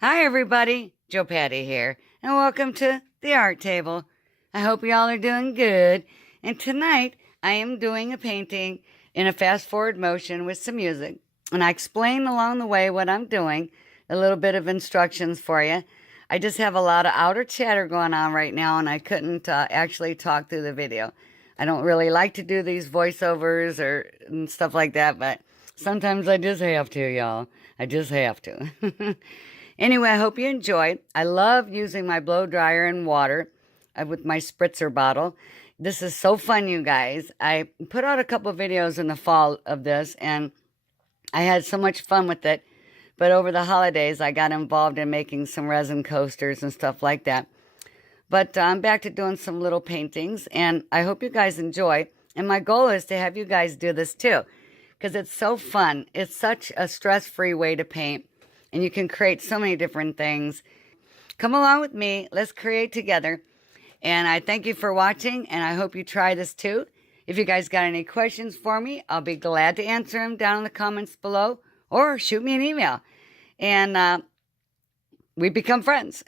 Hi everybody, JoPaddy here, and welcome to the Art Table. I hope y'all are doing good, and tonight I am doing a painting in a fast forward motion with some music, and I explain along the way what I'm doing, a little bit of instructions for you. I just have a lot of outer chatter going on right now, and I couldn't actually talk through the video. I don't really like to do these voiceovers and stuff like that, but sometimes I just have to, y'all. I just have to. Anyway, I hope you enjoy. I love using my blow dryer and water with my spritzer bottle. This is so fun, you guys. I put out a couple of videos in the fall of this, and I had so much fun with it. But over the holidays, I got involved in making some resin coasters and stuff like that. But I'm back to doing some little paintings, and I hope you guys enjoy. And my goal is to have you guys do this too, because it's so fun. It's such a stress-free way to paint. And you can create so many different things. Come along with me. Let's create together. And I thank you for watching, and I hope you try this too. If you guys got any questions for me, I'll be glad to answer them down in the comments below, or shoot me an email. And we become friends.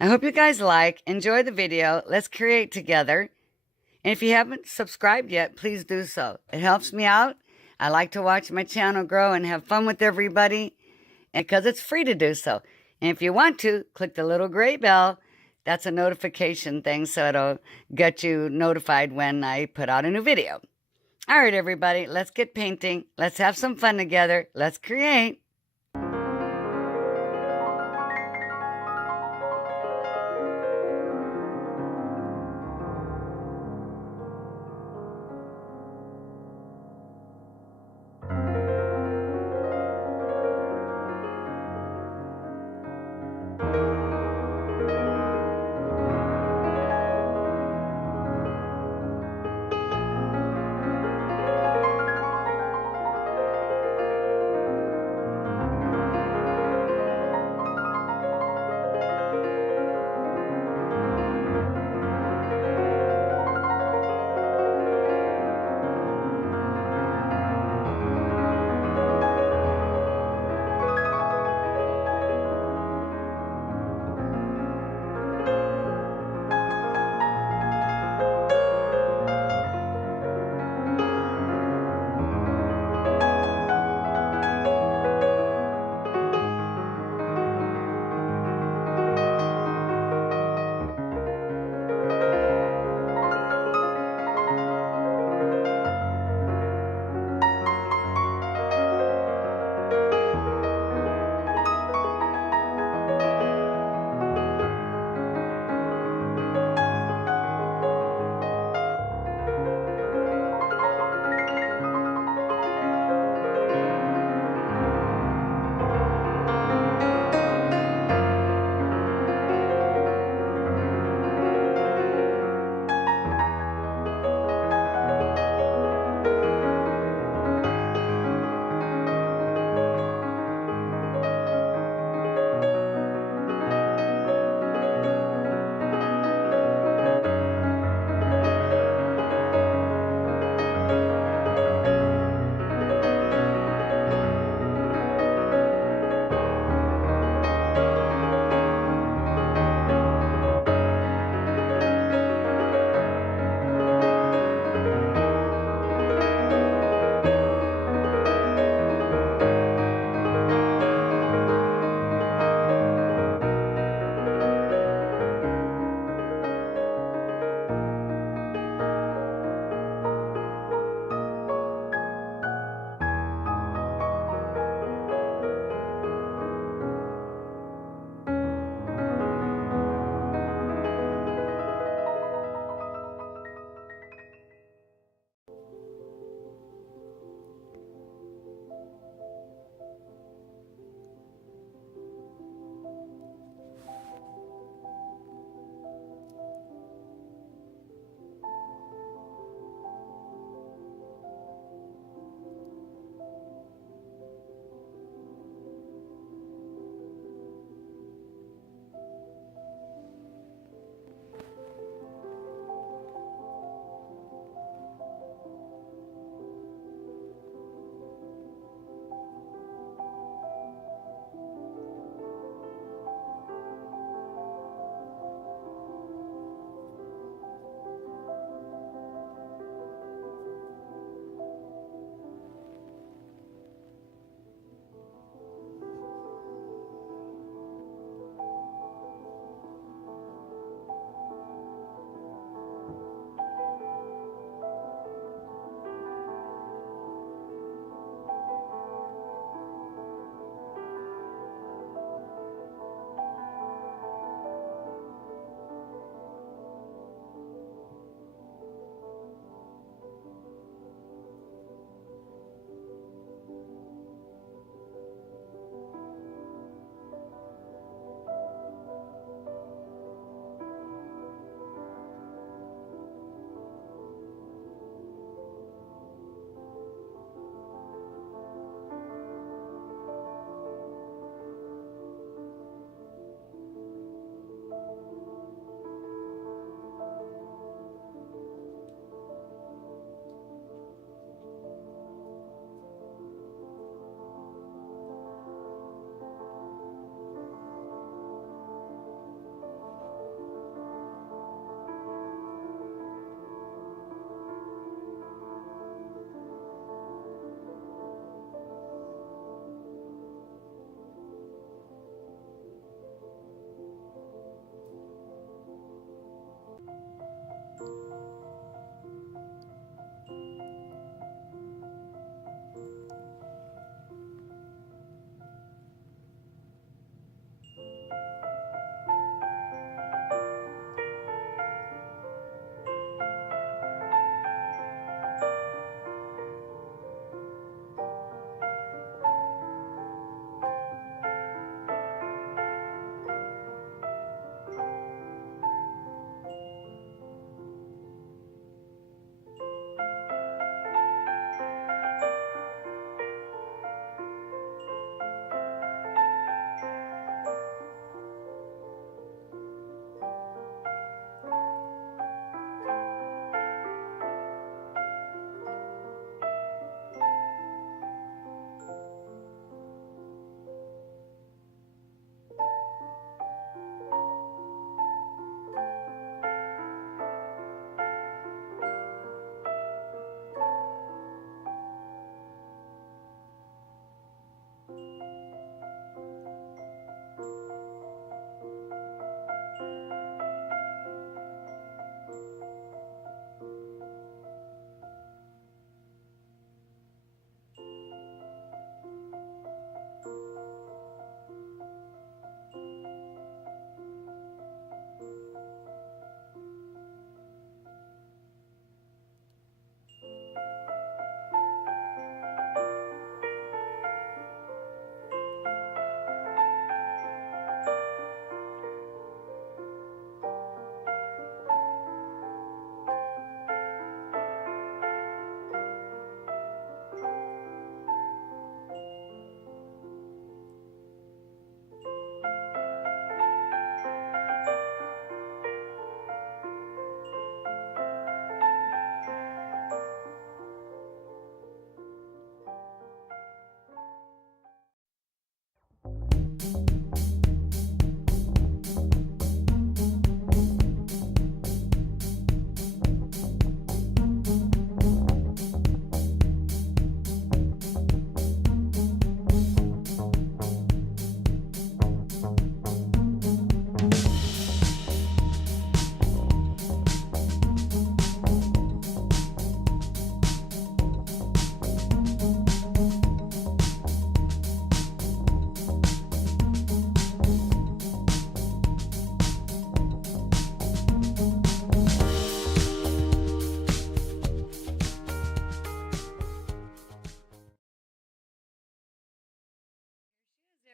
I hope you guys enjoy the video. Let's create together. And if you haven't subscribed yet, please do so. It helps me out. I like to watch my channel grow and have fun with everybody, because it's free to do so. And if you want to, click the little gray bell. That's a notification thing, so it'll get you notified when I put out a new video. All right, everybody, let's get painting. Let's have some fun together. Let's create.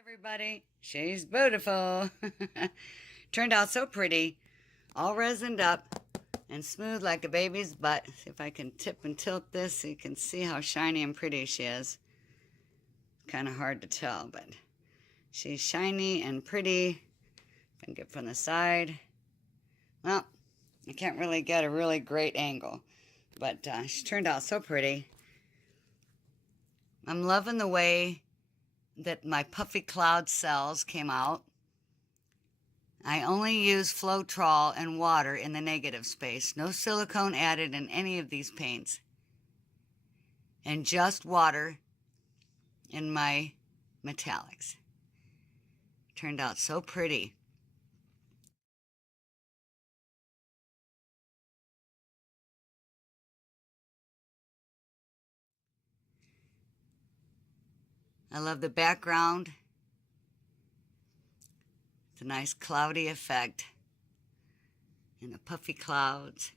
everybody. She's beautiful. Turned out so pretty. All resined up and smooth like a baby's butt. See if I can tip and tilt this so you can see how shiny and pretty she is. Kind of hard to tell, but she's shiny and pretty. I can get from the side. Well, I can't really get a really great angle, but she turned out so pretty. I'm loving the way that my puffy cloud cells came out. I only use Floetrol and water in the negative space. No silicone added in any of these paints. And just water in my metallics. Turned out so pretty. I love the background. It's a nice cloudy effect. And the puffy clouds.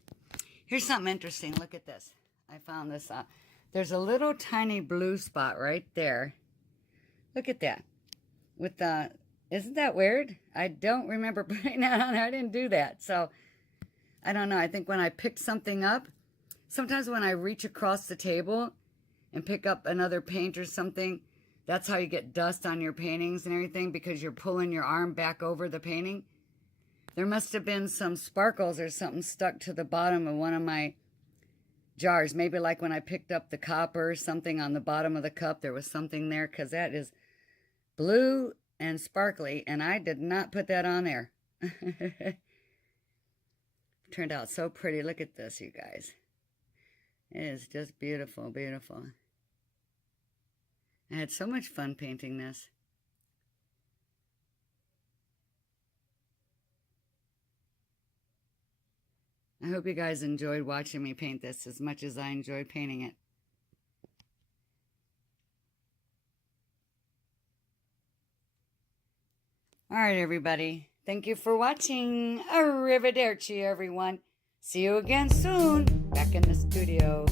Here's something interesting. Look at this. I found this out. There's a little tiny blue spot right there. Look at that. With the, isn't that weird? I don't remember putting that on there. I didn't do that. So, I don't know. I think when I picked something up, sometimes when I reach across the table and pick up another paint or something, that's how you get dust on your paintings and everything, because you're pulling your arm back over the painting. There must have been some sparkles or something stuck to the bottom of one of my jars. Maybe like when I picked up the copper or something on the bottom of the cup, there was something there, because that is blue and sparkly, and I did not put that on there. Turned out so pretty. Look at this, you guys. It is just beautiful, beautiful. I had so much fun painting this. I hope you guys enjoyed watching me paint this as much as I enjoyed painting it. All right, everybody. Thank you for watching. Arrivederci, everyone. See you again soon back in the studio.